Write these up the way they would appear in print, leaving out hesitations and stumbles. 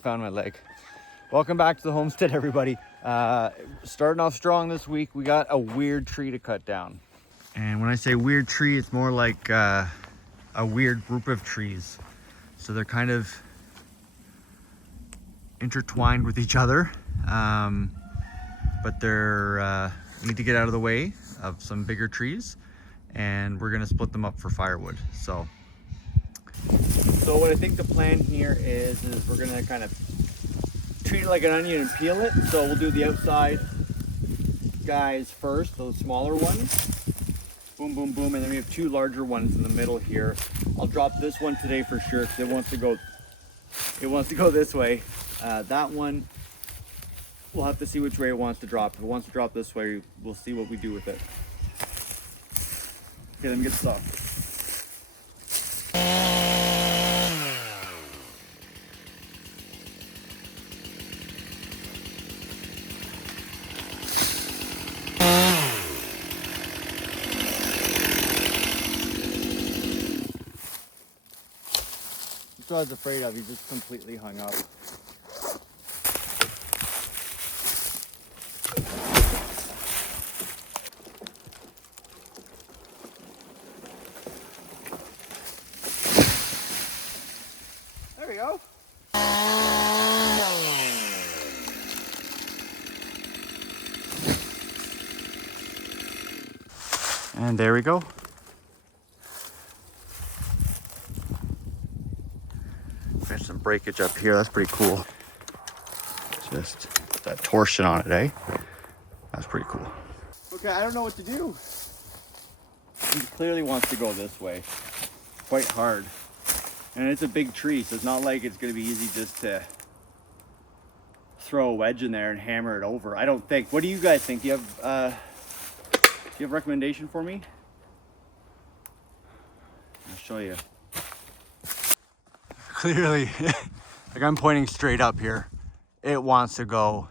found my leg. Welcome back to the homestead, everybody. Starting off strong this week, we got a weird tree to cut down. And when I say weird tree, it's more like a weird group of trees. So they're kind of intertwined with each other, but they're need to get out of the way of some bigger trees, and we're gonna split them up for firewood. So what I think the plan here is we're gonna kind of treat it like an onion and peel it. So we'll do the outside guys first, those smaller ones. Boom, boom, boom, and then we have two larger ones in the middle here. I'll drop this one today for sure because it wants to go this way. That one, we'll have to see which way it wants to drop. If it wants to drop this way, we'll see what we do with it. Okay, let me get this off. That's what I was afraid of. He just completely hung up. There we go. And there we go. There's some breakage up here. That's pretty cool. Just that torsion on it, eh? That's pretty cool. Okay, I don't know what to do. He clearly wants to go this way. Quite hard. And it's a big tree, so it's not like it's going to be easy just to throw a wedge in there and hammer it over. I don't think. What do you guys think? Do you have a recommendation for me? I'll show you. Clearly, like I'm pointing straight up here. It wants to go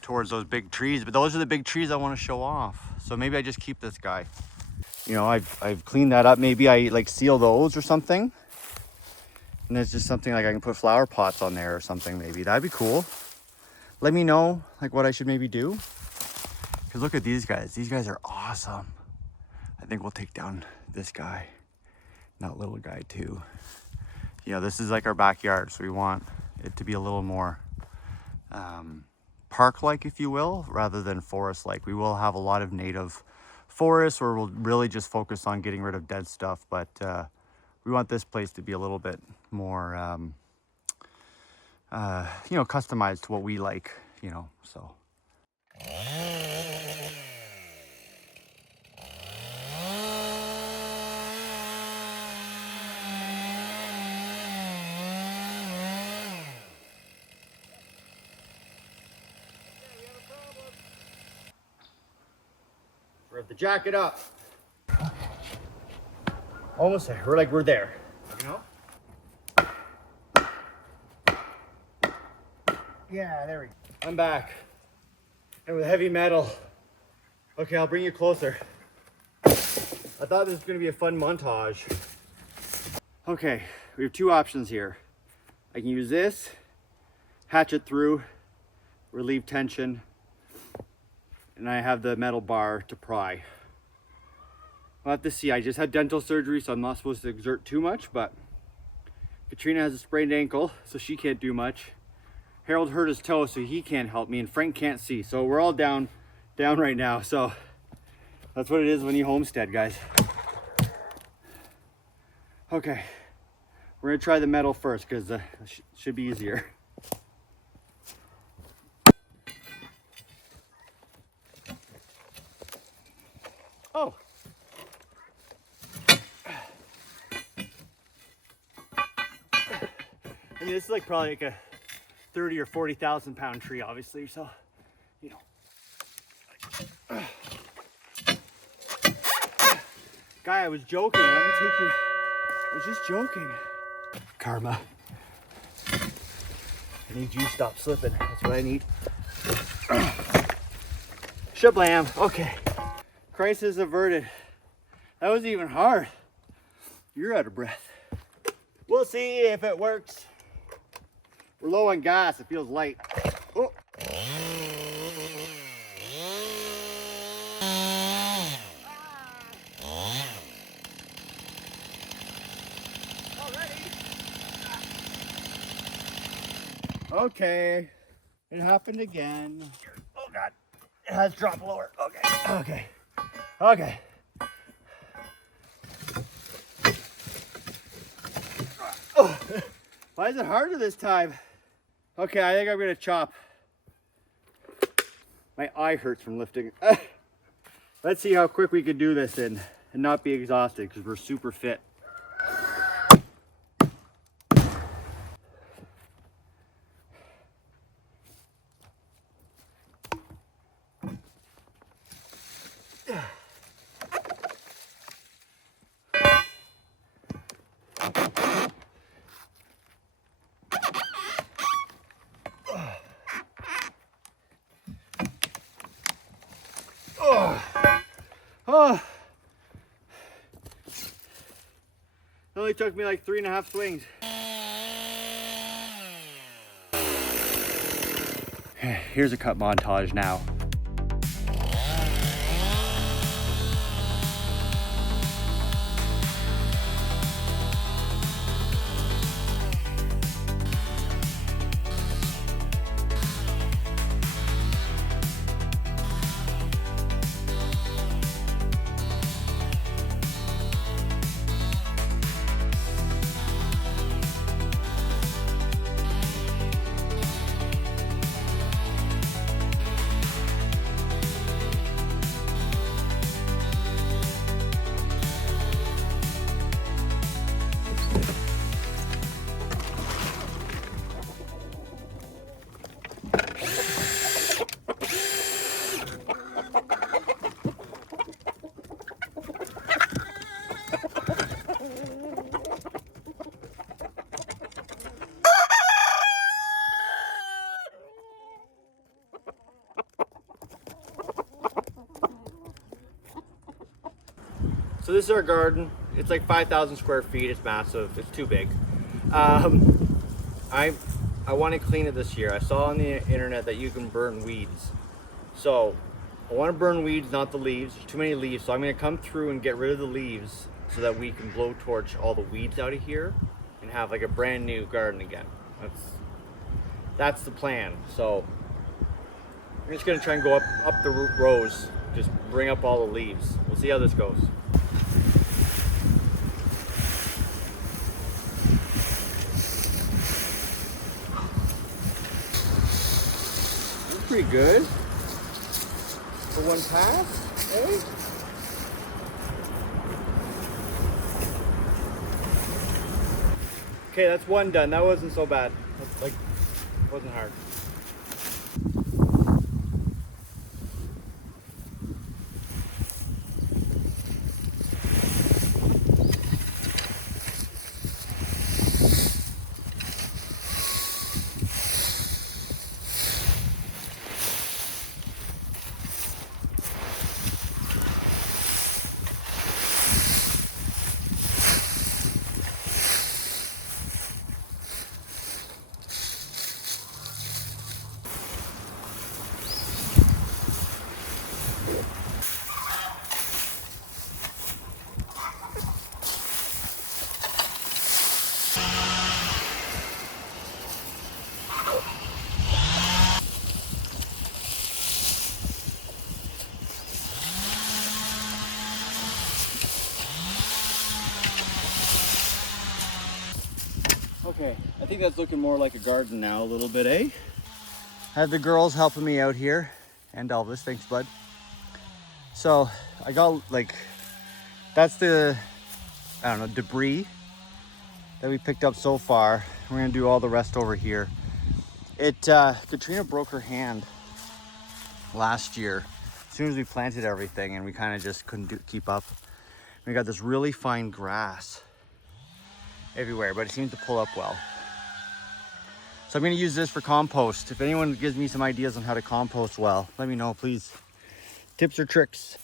towards those big trees, but those are the big trees I want to show off. So maybe I just keep this guy. You know, I've cleaned that up. Maybe I like seal those or something. And there's just something like I can put flower pots on there or something maybe. That'd be cool. Let me know like what I should maybe do. Because look at these guys. These guys are awesome. I think we'll take down this guy. And that little guy too. You know, this is like our backyard, so we want it to be a little more park-like, if you will, rather than forest-like. We will have a lot of native forests where we'll really just focus on getting rid of dead stuff, but we want this place to be a little bit more, you know, customized to what we like, you know, so. We have to jack it up. Almost there. We're there. You know? Yeah, there we go. I'm back. And with heavy metal. Okay, I'll bring you closer. I thought this was going to be a fun montage. Okay, we have two options here. I can use this, hatch it through, relieve tension, and I have the metal bar to pry. We'll have to see. I just had dental surgery, so I'm not supposed to exert too much, but Katrina has a sprained ankle, so she can't do much. Harold hurt his toe, so he can't help me, and Frank can't see. So we're all down right now. So that's what it is when you homestead, guys. Okay, we're gonna try the metal first because it should be easier. Oh. I mean, this is like probably like a 30 or 40,000 pound tree, obviously. So, you know. Guy, I was joking. Let me take you. I was just joking. Karma. I need you to stop slipping. That's what I need. Shablam. Okay. Crisis averted. That was even hard. You're out of breath. We'll see if it works. We're low on gas, it feels light. Oh. Okay, it happened again. Oh God, it has dropped lower. Okay. Oh, why is it harder this time? Okay, I think I'm gonna chop. My eye hurts from lifting. Let's see how quick we can do this and not be exhausted because we're super fit. Oh, it only took me like 3.5 swings. Here's a cut montage now. So this is our garden. It's like 5,000 square feet. It's massive. It's too big. I want to clean it this year. I saw on the internet that you can burn weeds. So I want to burn weeds, not the leaves. There's too many leaves. So I'm going to come through and get rid of the leaves so that we can blowtorch all the weeds out of here and have like a brand new garden again. That's the plan. So I'm just going to try and go up the rows, just bring up all the leaves. We'll see how this goes. Pretty good for one pass, eh? Okay, that's one done. That wasn't so bad. That's like, wasn't hard. Okay, I think that's looking more like a garden now a little bit, eh? I have the girls helping me out here, and Elvis, thanks bud. So I got like, that's the, I don't know, debris that we picked up so far. We're gonna do all the rest over here. Katrina broke her hand last year as soon as we planted everything, and we kind of just couldn't keep up. We got this really fine grass everywhere, but it seems to pull up well. So I'm gonna use this for compost. If anyone gives me some ideas on how to compost well, let me know, please. Tips or tricks.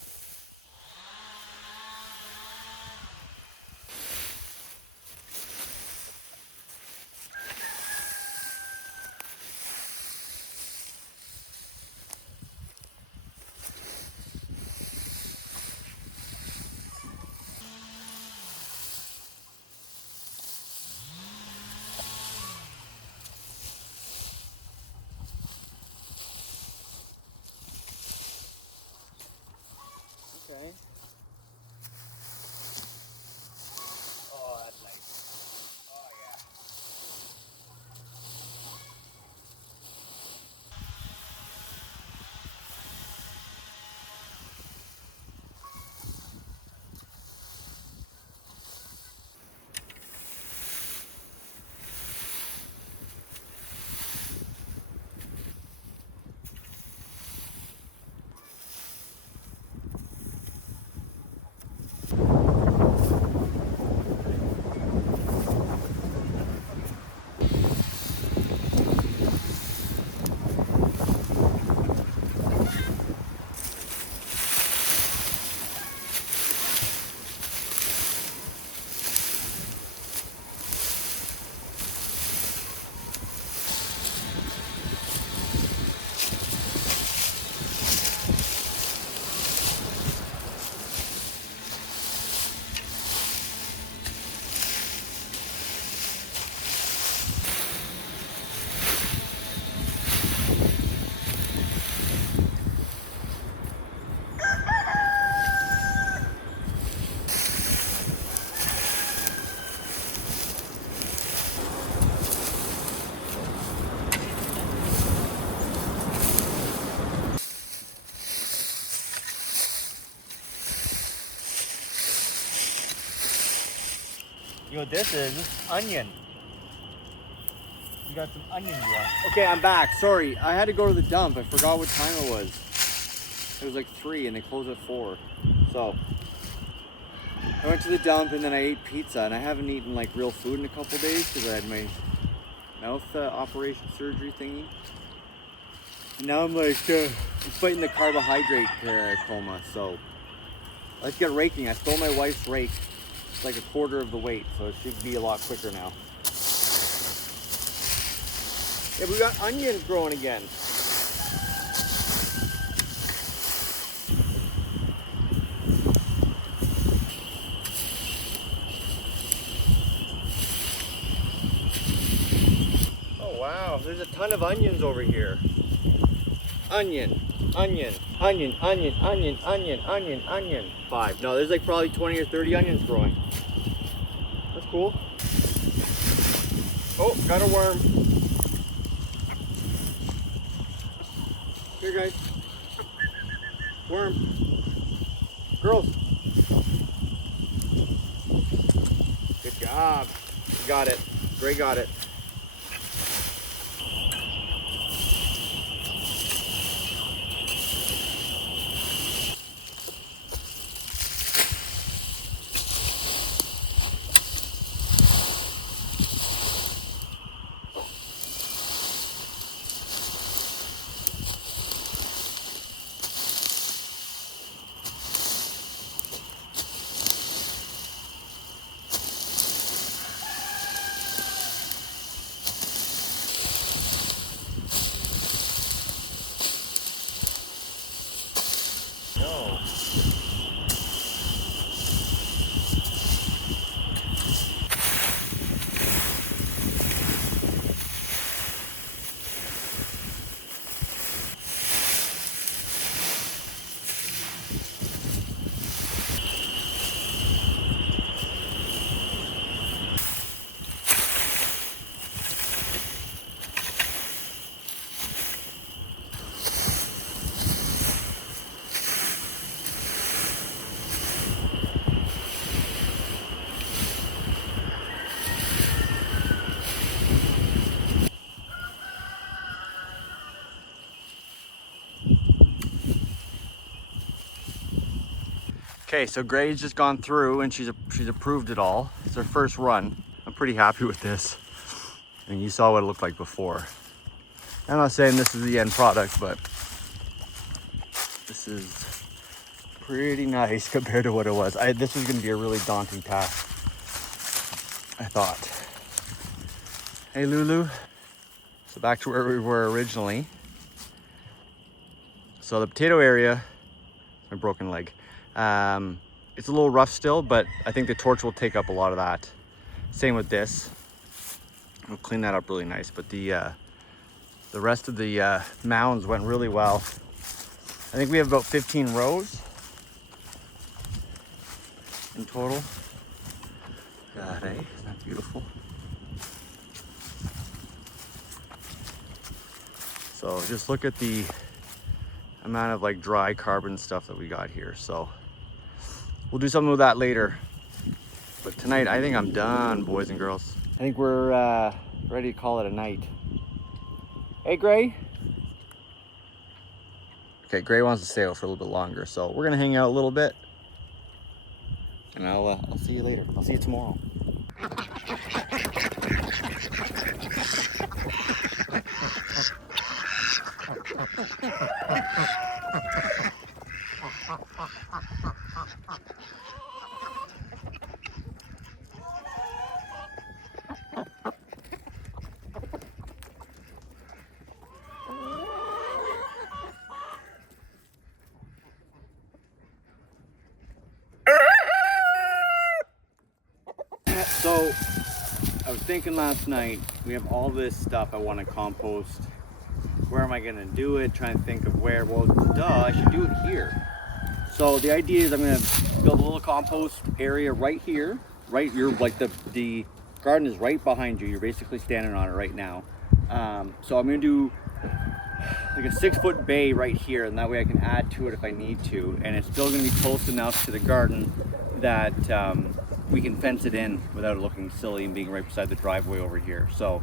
know what this is? This is onion. You got some onion growing. Okay, I'm back. Sorry, I had to go to the dump. I forgot what time it was. It was like 3 and they closed at 4. So I went to the dump and then I ate pizza, and I haven't eaten like real food in a couple days because I had my mouth operation surgery thingy. And now I'm like fighting the carbohydrate coma. So let's get raking. I stole my wife's rake. It's like a quarter of the weight, so it should be a lot quicker now. Yeah, we got onions growing again. Oh wow, there's a ton of onions over here. Onion, onion, onion, onion, onion, onion, onion, onion. 5. No, there's like probably 20 or 30 onions growing. That's cool. Oh, got a worm. Here, guys. Worm. Girls. Good job. You got it. Gray got it. No. Okay, so Gray's just gone through and she's approved it all. It's her first run. I'm pretty happy with this. And you saw what it looked like before. I'm not saying this is the end product, but this is pretty nice compared to what it was. This was gonna be a really daunting task, I thought. Hey Lulu. So back to where we were originally. So the potato area, my broken leg. It's a little rough still, but I think the torch will take up a lot of that. Same with this. We'll clean that up really nice, but the rest of the mounds went really well. I think we have about 15 rows in total. God, eh? Isn't that beautiful? So just look at the amount of like dry carbon stuff that we got here. So we'll do something with that later. But tonight, I think I'm done, boys and girls. I think we're ready to call it a night. Hey, Gray. Okay, Gray wants to stay out for a little bit longer, so we're gonna hang out a little bit. And I'll see you later. I'll see you tomorrow. So I was thinking last night, we have all this stuff I want to compost. Where am I going to do it? Trying to think of where. Well, duh, I should do it here. So the idea is I'm going to build a little compost area right here. Right, you're like the garden is right behind you. You're basically standing on it right now. So I'm going to do like a 6-foot bay right here, and that way I can add to it if I need to. And it's still going to be close enough to the garden that we can fence it in without it looking silly and being right beside the driveway over here. So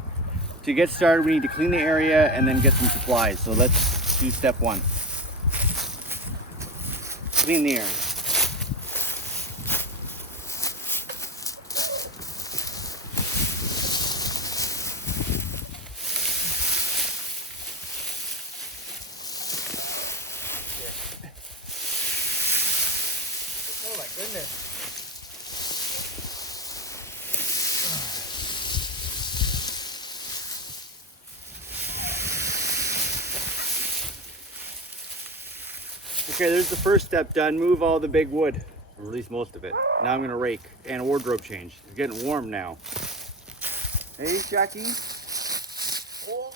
to get started, we need to clean the area and then get some supplies. So let's do step one. Clean the area. Oh my goodness. Okay, there's the first step done. Move all the big wood, or at least most of it. Now I'm gonna rake and a wardrobe change. It's getting warm now. Hey, Jackie. Oh.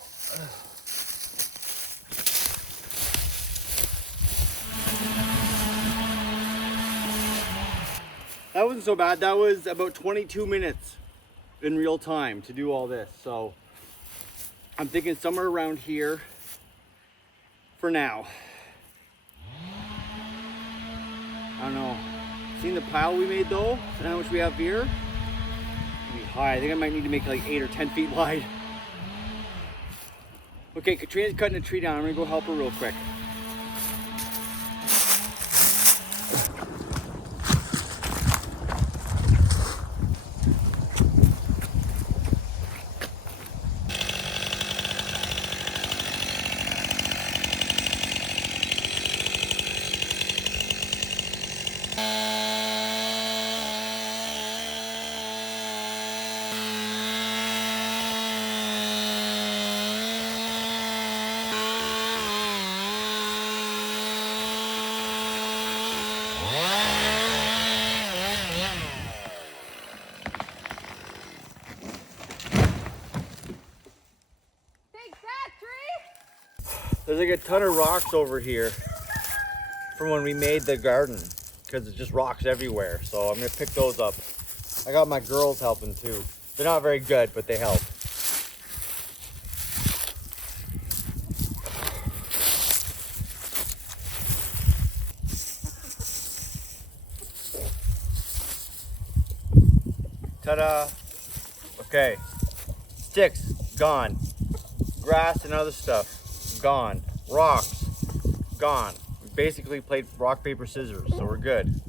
That wasn't so bad. That was about 22 minutes in real time to do all this. So I'm thinking somewhere around here for now. I don't know. Seeing the pile we made though, and how much we have here, it'll be high. I think I might need to make like 8 or 10 feet wide. Okay, Katrina's cutting a tree down. I'm gonna go help her real quick. There's like a ton of rocks over here from when we made the garden because it's just rocks everywhere. So I'm gonna pick those up. I got my girls helping too. They're not very good, but they help. Ta-da! Okay, sticks, gone. Grass and other stuff, gone. Rocks, gone. We basically played rock, paper, scissors, so we're good.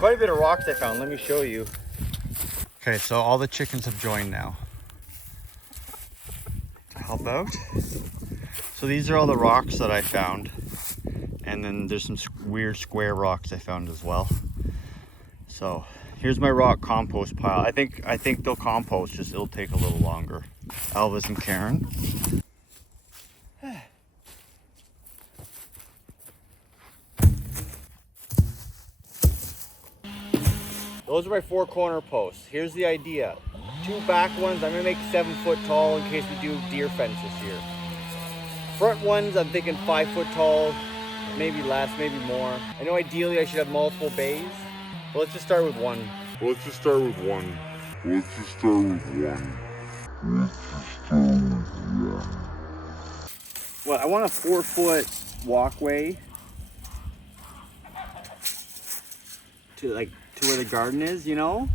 Quite a bit of rocks I found, let me show you. Okay, so all the chickens have joined now to help out. So these are all the rocks that I found. And then there's some weird square rocks I found as well. So here's my rock compost pile. I think they'll compost, just it'll take a little longer. Elvis and Karen. Those are my 4 corner posts. Here's the idea. 2 back ones, I'm gonna make 7 foot tall in case we do deer fence this year. Front ones, I'm thinking 5 foot tall, maybe less, maybe more. I know ideally I should have multiple bays, but let's just start with one. Well, I want a 4 foot walkway to where the garden is, you know?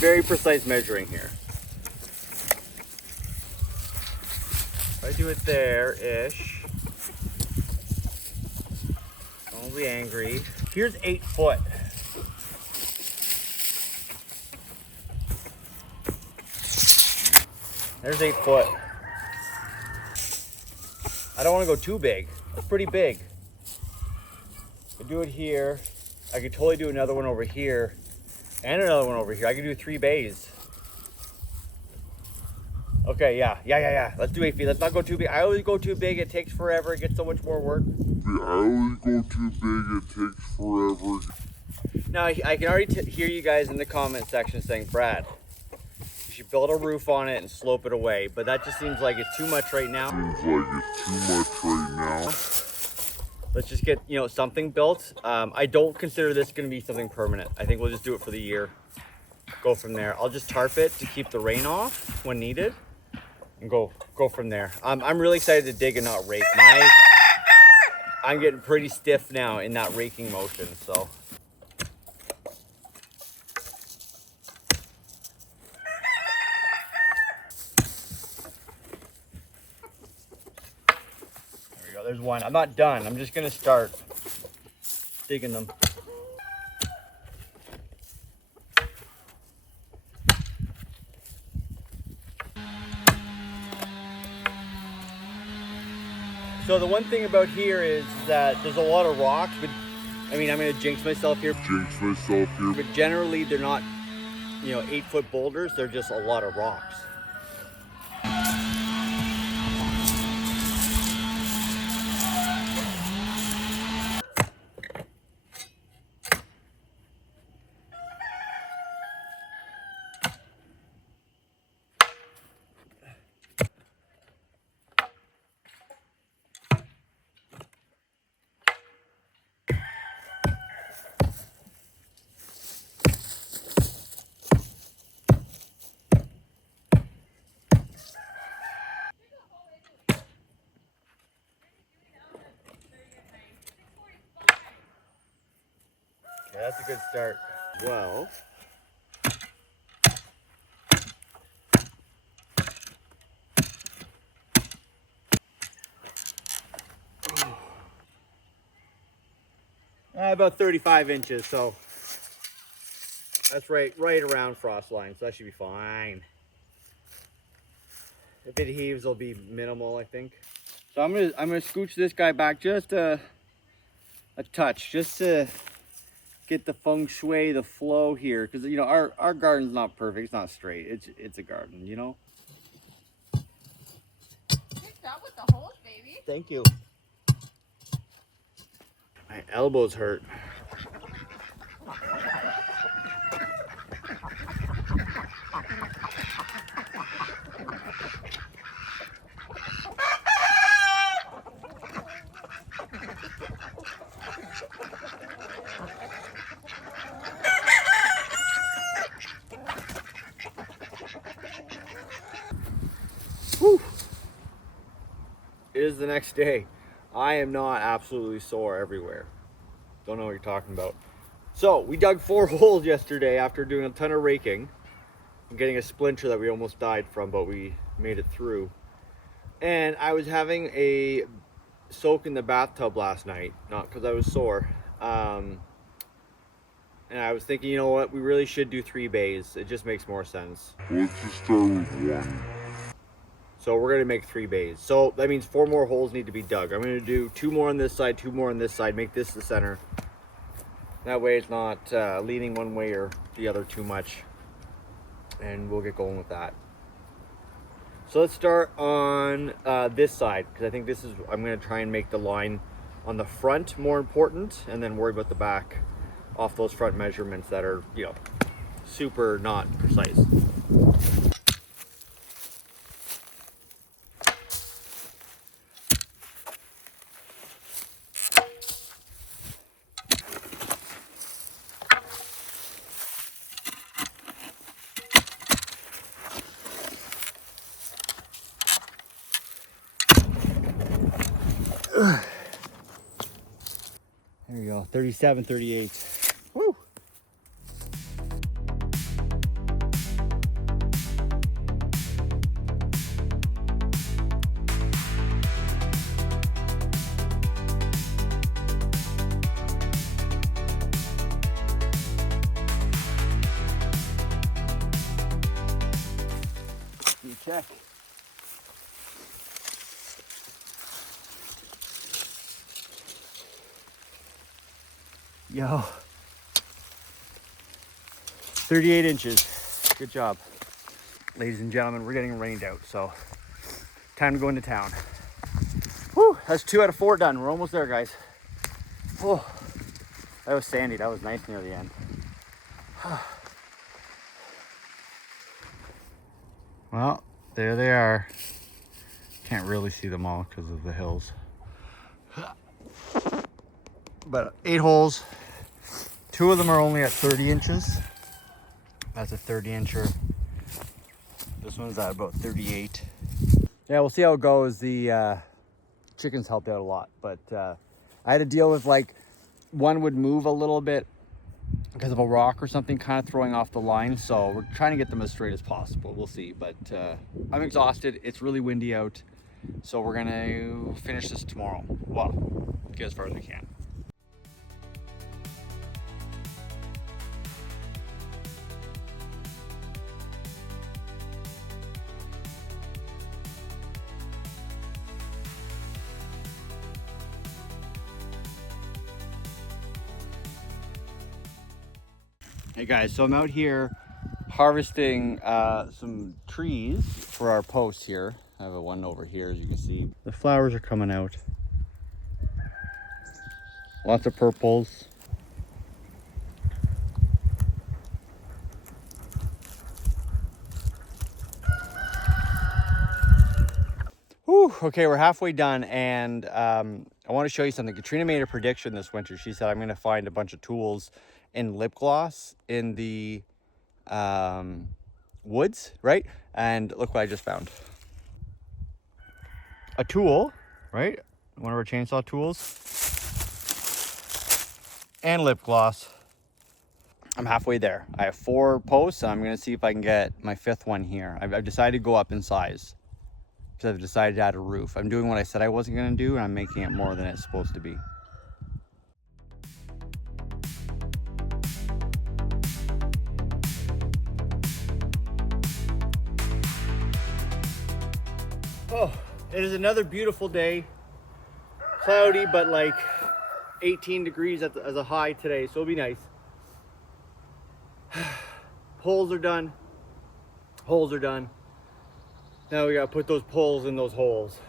Very precise measuring here. If I do it there-ish, don't be angry. Here's 8 foot. There's 8 foot. I don't want to go too big. That's pretty big. I do it here. I could totally do another one over here and another one over here. I could do 3 bays. Okay, yeah. Let's do 8 feet. Let's not go too big. I always go too big. It takes forever. It gets so much more work. Now, I can already hear you guys in the comment section saying, Brad, you should build a roof on it and slope it away. But that just seems like it's too much right now. Let's just get, something built. I don't consider this going to be something permanent. I think we'll just do it for the year. Go from there. I'll just tarp it to keep the rain off when needed. And go from there. I'm really excited to dig and not rake. I'm getting pretty stiff now in that raking motion, so. there's one. I'm not done. I'm just gonna start digging them. So the one thing about here is that there's a lot of rocks, but I mean, I'm gonna jinx myself here. But generally they're not, 8-foot boulders. They're just a lot of rocks. Okay, that's a good start. Well, about 35 inches, so that's right around frost line, so that should be fine. If it heaves, it'll be minimal, I think. So I'm gonna scooch this guy back just a touch, just to get the feng shui, the flow here, because our garden's not perfect. It's not straight. It's a garden, Good job with the holes, baby. Thank you. My elbows hurt. Whew. It is the next day. I am not absolutely sore everywhere. Don't know what you're talking about. So we dug 4 holes yesterday after doing a ton of raking and getting a splinter that we almost died from, but we made it through. And I was having a soak in the bathtub last night, not because I was sore. And I was thinking, you know what, we really should do 3 bays. It just makes more sense. Let's just start with 1. So we're gonna make 3 bays. So that means 4 more holes need to be dug. I'm gonna do 2 more on this side, 2 more on this side, make this the center. That way it's not leaning one way or the other too much. And we'll get going with that. So let's start on this side, because I think I'm gonna try and make the line on the front more important, and then worry about the back off those front measurements that are, super not precise. There we go, 37, 38. Woo! Check. Yo, 38 inches. Good job. Ladies and gentlemen, we're getting rained out, so time to go into town. Whew, that's 2 out of 4 done. We're almost there, guys. Oh, that was sandy. That was nice near the end. Well, there they are. Can't really see them all because of the hills. But 8 holes. 2 of them are only at 30 inches. That's a 30-incher. This one's at about 38. Yeah, we'll see how it goes. The chickens helped out a lot, but I had to deal with, like, one would move a little bit because of a rock or something kind of throwing off the line. So we're trying to get them as straight as possible. We'll see, but I'm exhausted. It's really windy out. So we're gonna finish this tomorrow. Well, get as far as we can. Hey guys, so I'm out here harvesting some trees for our posts here. I have one over here, as you can see. The flowers are coming out. Lots of purples. Whew, okay, we're halfway done, and I want to show you something. Katrina made a prediction this winter. She said, I'm going to find a bunch of tools and lip gloss in the woods, right? And look what I just found. A tool, right? One of our chainsaw tools. And lip gloss. I'm halfway there. I have 4 posts, and I'm going to see if I can get my 5th one here. I've decided to go up in size because I've decided to add a roof. I'm doing what I said I wasn't going to do, and I'm making it more than it's supposed to be. Oh, it is another beautiful day. Cloudy, but like 18 degrees as a high today, so it'll be nice. Poles are done. Holes are done. Now we gotta put those poles in those holes.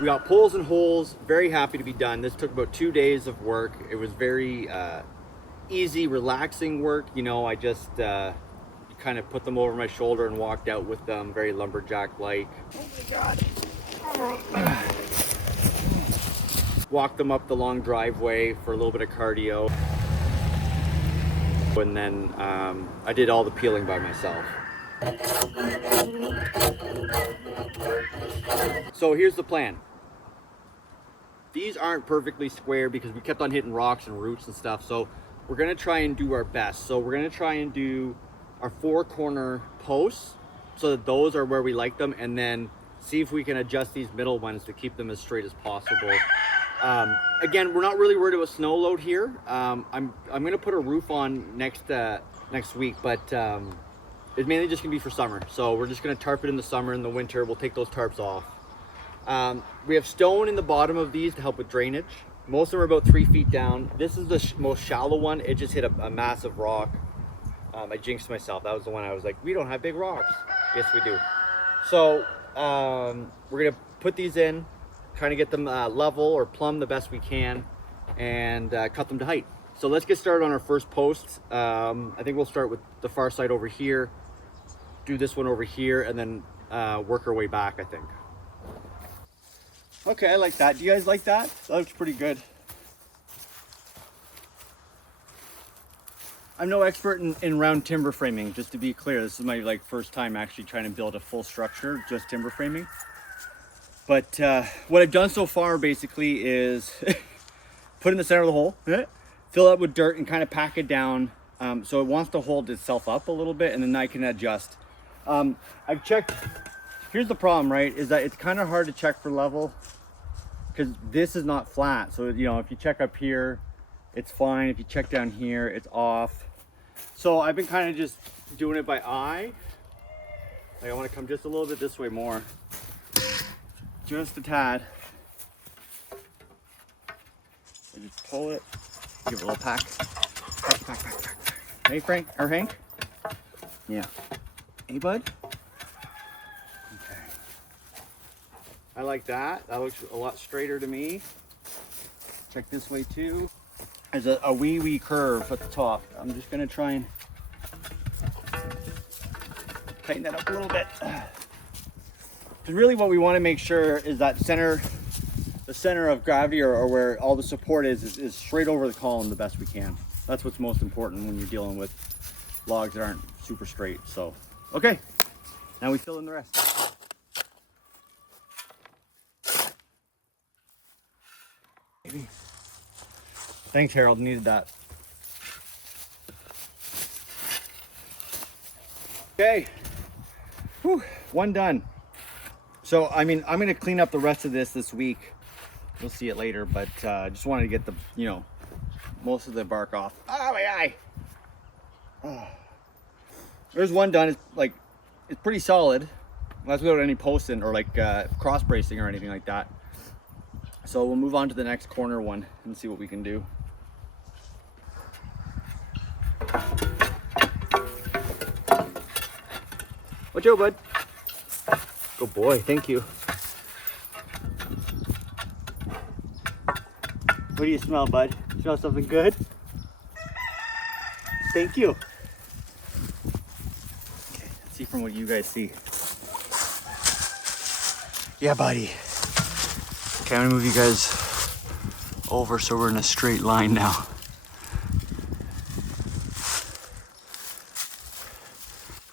We got poles and holes, very happy to be done. This took about 2 days of work. It was very easy, relaxing work. You know, I just kind of put them over my shoulder and walked out with them, very lumberjack-like. Oh my God. Walked them up the long driveway for a little bit of cardio. And then I did all the peeling by myself. So here's the plan. These aren't perfectly square because we kept on hitting rocks and roots and stuff. So we're gonna try and do our best. So we're gonna try and do our 4 corner posts so that those are where we like them, and then see if we can adjust these middle ones to keep them as straight as possible. Again, we're not really worried about snow load here. I'm gonna put a roof on next week, but it's mainly just gonna be for summer. So we're just gonna tarp it in the summer. In the winter, we'll take those tarps off. We have stone in the bottom of these to help with drainage. Most of them are about 3 feet down. This is the most shallow one. It just hit a massive rock. I jinxed myself. That was the one I was like, we don't have big rocks. Yes, we do. So we're gonna put these in, trying to get them level or plumb the best we can, and cut them to height. So let's get started on our first post. I think we'll start with the far side over here, do this one over here, and then work our way back, I think. Okay, I like that. Do you guys like that? That looks pretty good. I'm no expert in round timber framing, just to be clear. This is my first time actually trying to build a full structure, just timber framing. But what I've done so far basically is put in the center of the hole, fill it with dirt, and kind of pack it down so it wants to hold itself up a little bit, and then I can adjust. I've checked. Here's the problem, right, is that it's kind of hard to check for level because this is not flat. So, you know, if you check up here, it's fine. If you check down here, it's off. So I've been kind of just doing it by eye. Like, I want to come just a little bit this way more. Just a tad. And just pull it, give it a little pack. Pack. Hey, Frank, or Hank? Yeah. Hey, bud? I like that. That looks a lot straighter to me. Check this way too. There's a wee curve at the top. I'm just gonna try and tighten that up a little bit. Because really what we want to make sure is that the the center of gravity or where all the support is straight over the column the best we can. That's what's most important when you're dealing with logs that aren't super straight. So, okay, now we fill in the rest. Thanks, Harold, needed that. Okay, whew, one done. So, I mean, I'm gonna clean up the rest of this week. We'll see it later, but just wanted to get the, you know, most of the bark off. Oh, my eye. Oh. There's one done. It's like, it's pretty solid. That's without any posting or like cross bracing or anything like that. So we'll move on to the next corner one and see what we can do. Watch out, bud. Good boy, thank you. What do you smell, bud? Smell something good? Thank you. Okay, let's see from what you guys see. Yeah, buddy. Okay, I'm gonna move you guys over so we're in a straight line now.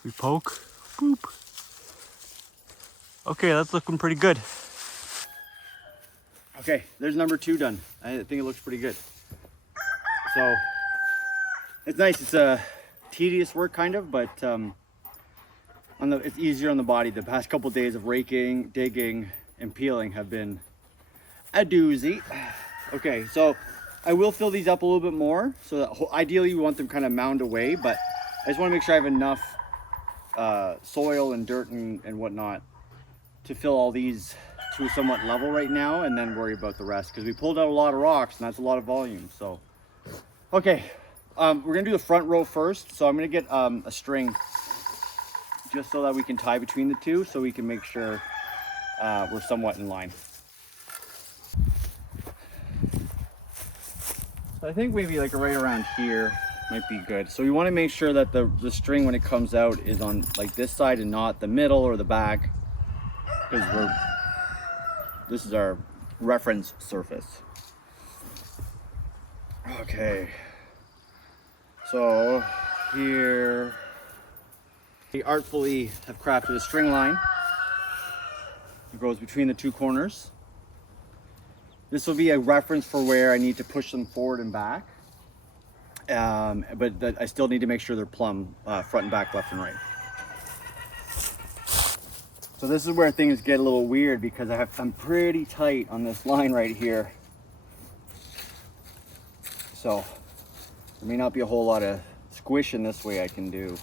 We poke, boop. Okay, that's looking pretty good. Okay, there's number 2 done. I think it looks pretty good. So, it's nice. It's a tedious work kind of, but it's easier on the body. The past couple days of raking, digging, and peeling have been a doozy. Okay, so I will fill these up a little bit more. So that ideally we want them kind of mound away, but I just want to make sure I have enough soil and dirt and whatnot to fill all these to a somewhat level right now, and then worry about the rest, because we pulled out a lot of rocks and that's a lot of volume. So okay, we're gonna do the front row first. So I'm gonna get a string just so that we can tie between the two, so we can make sure we're somewhat in line. So I think maybe like right around here might be good. So we want to make sure that the string when it comes out is on like this side and not the middle or the back, because this is our reference surface. Okay, so here we artfully have crafted a string line. It goes between the two corners. This will be a reference for where I need to push them forward and back. But I still need to make sure they're plumb, front and back, left and right. So this is where things get a little weird, because I'm pretty tight on this line right here. So there may not be a whole lot of squishing this way I can do.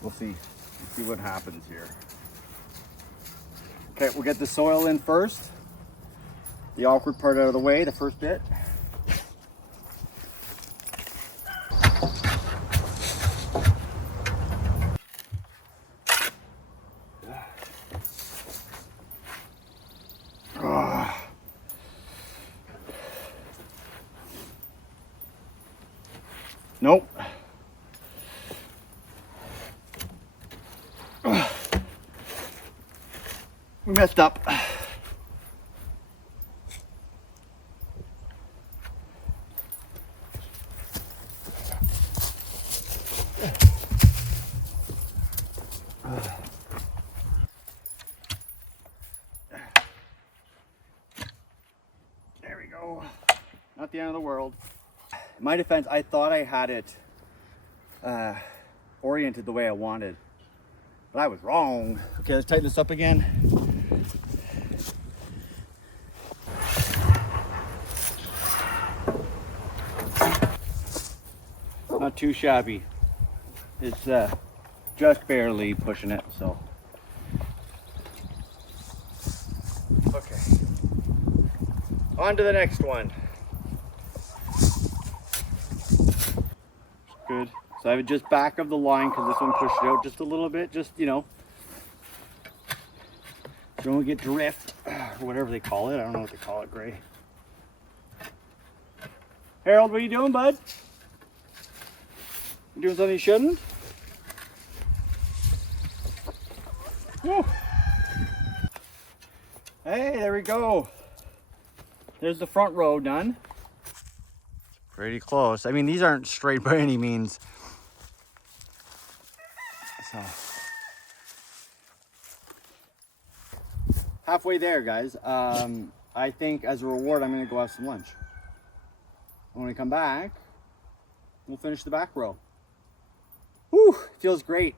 We'll see. Let's see what happens here. Okay, we'll get the soil in first. The awkward part out of the way, the first bit. Nope. We messed up. There we go. Not the end of the world. In my defense, I thought I had it oriented the way I wanted, but I was wrong. Okay, let's tighten this up again. Not too shabby. It's just barely pushing it, so. Okay. On to the next one. Good. So I have it just back of the line, because this one pushed it out just a little bit, just, you know, so don't get drift, or whatever they call it. I don't know what they call it, Gray. Harold, what are you doing, bud? You doing something you shouldn't? Woo. Hey, there we go. There's the front row done. Pretty close. I mean, these aren't straight by any means. So halfway there, guys. I think as a reward, I'm gonna go have some lunch. When we come back, we'll finish the back row. Whew, feels great.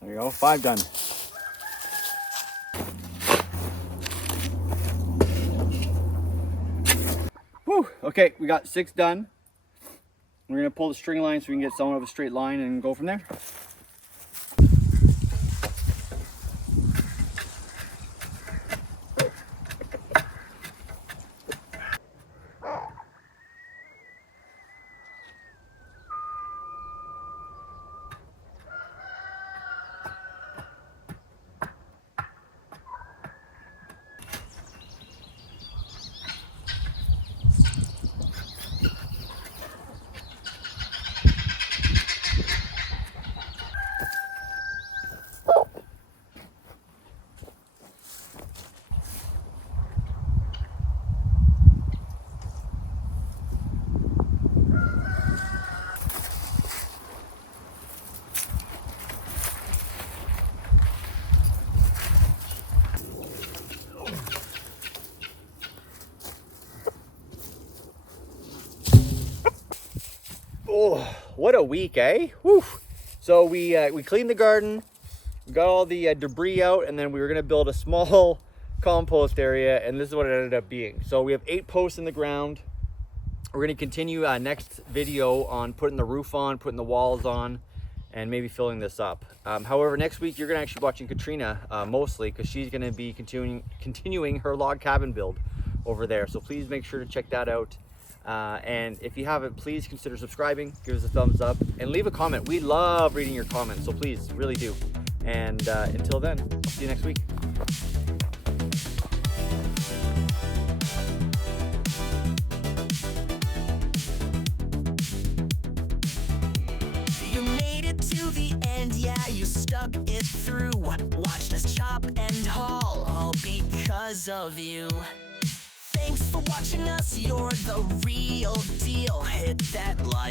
There you go, 5 done. Whew, okay, we got 6 done. We're gonna pull the string line so we can get someone of a straight line and go from there. Oh, what a week, eh? Whew. So we cleaned the garden, got all the debris out, and then we were gonna build a small compost area, and this is what it ended up being. So we have 8 posts in the ground. We're gonna continue next video on putting the roof on, putting the walls on, and maybe filling this up. However, next week you're gonna actually be watching Katrina mostly, because she's gonna be continuing her log cabin build over there. So please make sure to check that out. And if you haven't, please consider subscribing, give us a thumbs up, and leave a comment. We love reading your comments, so please, really do. And until then, I'll see you next week. You made it to the end, yeah, you stuck it through. Watched us chop and haul, all because of you. Thanks for watching us, you're the real deal. Hit that like